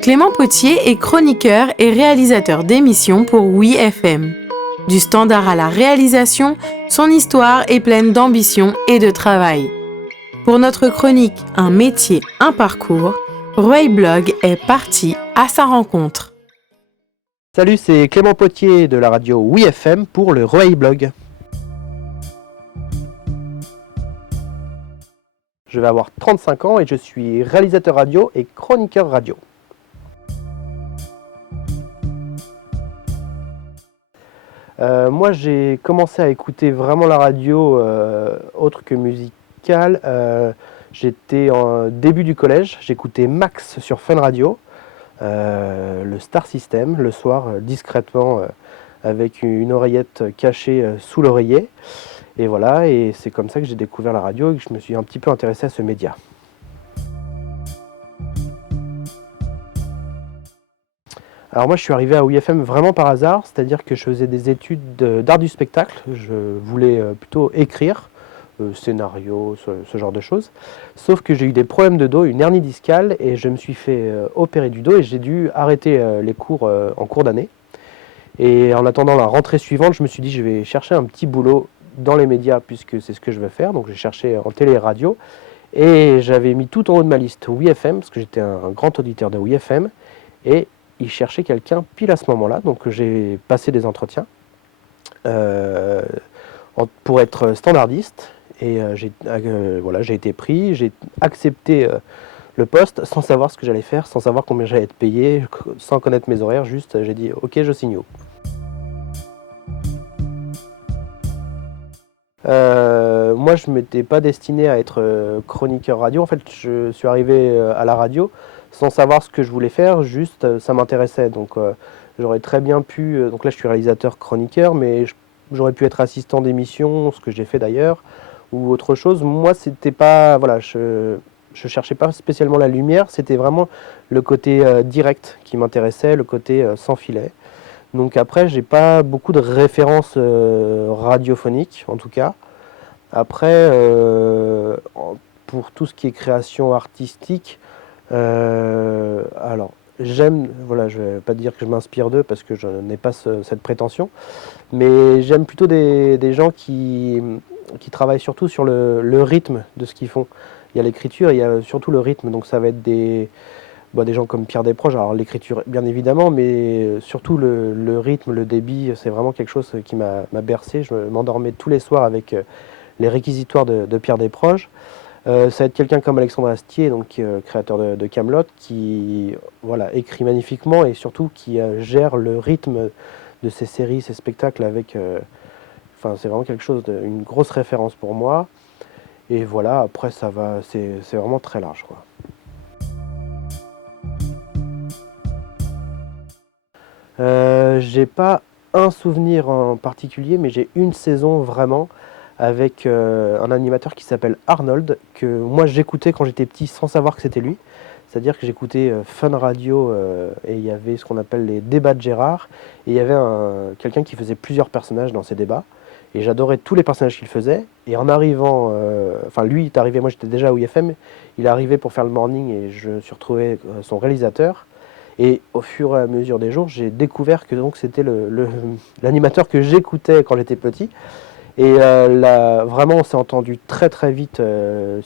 Clément Potier est chroniqueur et réalisateur d'émissions pour Oui FM. Du standard à la réalisation, son histoire est pleine d'ambition et de travail. Pour notre chronique Un métier, un parcours, Rueil Blog est parti à sa rencontre. Salut, c'est Clément Potier de la radio Oui FM pour le Rueil Blog. Je vais avoir 35 ans et je suis réalisateur radio et chroniqueur radio. Moi, j'ai commencé à écouter vraiment la radio autre que musicale. J'étais en début du collège, j'écoutais Max sur Fun Radio, le Star System, le soir, discrètement, avec une oreillette cachée sous l'oreiller. Et voilà, et c'est comme ça que j'ai découvert la radio et que je me suis un petit peu intéressé à ce média. Alors moi je suis arrivé à Oui FM vraiment par hasard, c'est-à-dire que je faisais des études d'art du spectacle, je voulais plutôt écrire, scénario, ce genre de choses. Sauf que j'ai eu des problèmes de dos, une hernie discale, et je me suis fait opérer du dos et j'ai dû arrêter les cours en cours d'année. Et en attendant la rentrée suivante, je me suis dit je vais chercher un petit boulot dans les médias puisque c'est ce que je veux faire. Donc j'ai cherché en télé et radio et j'avais mis tout en haut de ma liste Oui FM parce que j'étais un grand auditeur de Oui FM et ils cherchaient quelqu'un pile à ce moment-là. Donc j'ai passé des entretiens pour être standardiste et j'ai été pris, j'ai accepté le poste sans savoir ce que j'allais faire, sans savoir combien j'allais être payé, sans connaître mes horaires, juste j'ai dit ok je signe où. Moi je ne m'étais pas destiné à être chroniqueur radio, en fait je suis arrivé à la radio sans savoir ce que je voulais faire, juste ça m'intéressait, donc j'aurais très bien pu, donc là je suis réalisateur chroniqueur, mais j'aurais pu être assistant d'émission, ce que j'ai fait d'ailleurs, ou autre chose. Moi c'était pas, voilà, je cherchais pas spécialement la lumière, c'était vraiment le côté direct qui m'intéressait, le côté sans filet. Donc après, j'ai pas beaucoup de références radiophoniques, en tout cas. Après, pour tout ce qui est création artistique, alors j'aime, voilà, je vais pas dire que je m'inspire d'eux parce que je n'ai pas cette prétention, mais j'aime plutôt des gens qui travaillent surtout sur le rythme de ce qu'ils font. Il y a l'écriture, il y a surtout le rythme, donc ça va être des gens comme Pierre Desproges, alors l'écriture bien évidemment, mais surtout le rythme, le débit, c'est vraiment quelque chose qui m'a bercé. Je m'endormais tous les soirs avec les réquisitoires de Pierre Desproges. Ça va être quelqu'un comme Alexandre Astier, donc créateur de Kaamelott, qui voilà, écrit magnifiquement et surtout qui gère le rythme de ses séries, ses spectacles avec... c'est vraiment quelque chose, une grosse référence pour moi. Et voilà, après ça va, c'est vraiment très large, quoi. J'ai pas un souvenir en particulier, mais j'ai une saison vraiment avec un animateur qui s'appelle Arnold, que moi j'écoutais quand j'étais petit sans savoir que c'était lui. C'est-à-dire que j'écoutais Fun Radio et il y avait ce qu'on appelle les débats de Gérard. Et il y avait quelqu'un qui faisait plusieurs personnages dans ces débats. Et j'adorais tous les personnages qu'il faisait. Et en arrivant, lui il est arrivé, moi j'étais déjà à Oui FM, il est arrivé pour faire le morning et je me suis retrouvé son réalisateur. Et au fur et à mesure des jours, j'ai découvert que donc c'était l'animateur que j'écoutais quand j'étais petit. Et vraiment, on s'est entendu très très vite,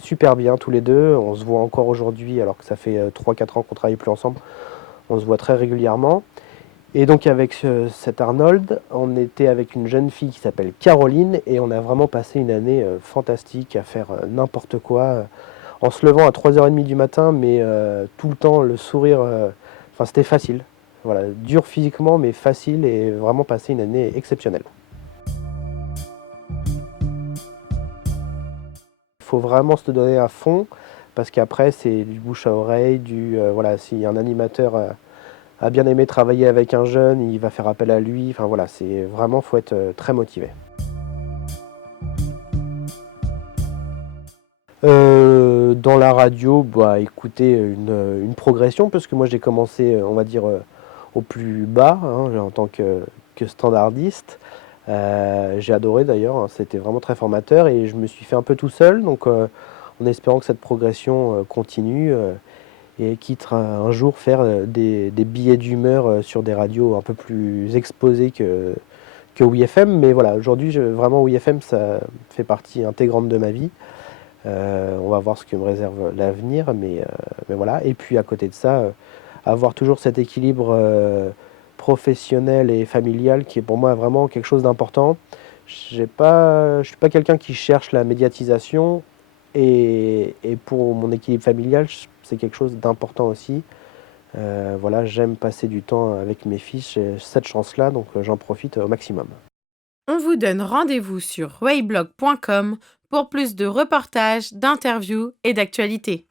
super bien tous les deux. On se voit encore aujourd'hui, alors que ça fait 3-4 ans qu'on ne travaille plus ensemble. On se voit très régulièrement. Et donc avec cet Arnold, on était avec une jeune fille qui s'appelle Caroline. Et on a vraiment passé une année fantastique à faire n'importe quoi. En se levant à 3h30 du matin, mais tout le temps le sourire... c'était facile. Voilà, dur physiquement, mais facile et vraiment passer une année exceptionnelle. Il faut vraiment se donner à fond parce qu'après c'est du bouche à oreille, si un animateur a bien aimé travailler avec un jeune, il va faire appel à lui. C'est vraiment, faut être très motivé. Dans la radio, écoutez, une progression parce que moi j'ai commencé, on va dire, au plus bas, hein, en tant que standardiste. J'ai adoré d'ailleurs, hein, c'était vraiment très formateur et je me suis fait un peu tout seul, donc en espérant que cette progression continue. et quitte à un jour faire des billets d'humeur sur des radios un peu plus exposées que WeFM. Mais voilà, aujourd'hui, vraiment, WeFM, ça fait partie intégrante de ma vie. On va voir ce que me réserve l'avenir, mais voilà. Et puis à côté de ça, avoir toujours cet équilibre professionnel et familial qui est pour moi vraiment quelque chose d'important. Je suis pas quelqu'un qui cherche la médiatisation et pour mon équilibre familial, c'est quelque chose d'important aussi. Voilà, j'aime passer du temps avec mes fils, j'ai cette chance-là, donc j'en profite au maximum. On vous donne rendez-vous sur wayblog.com pour plus de reportages, d'interviews et d'actualités.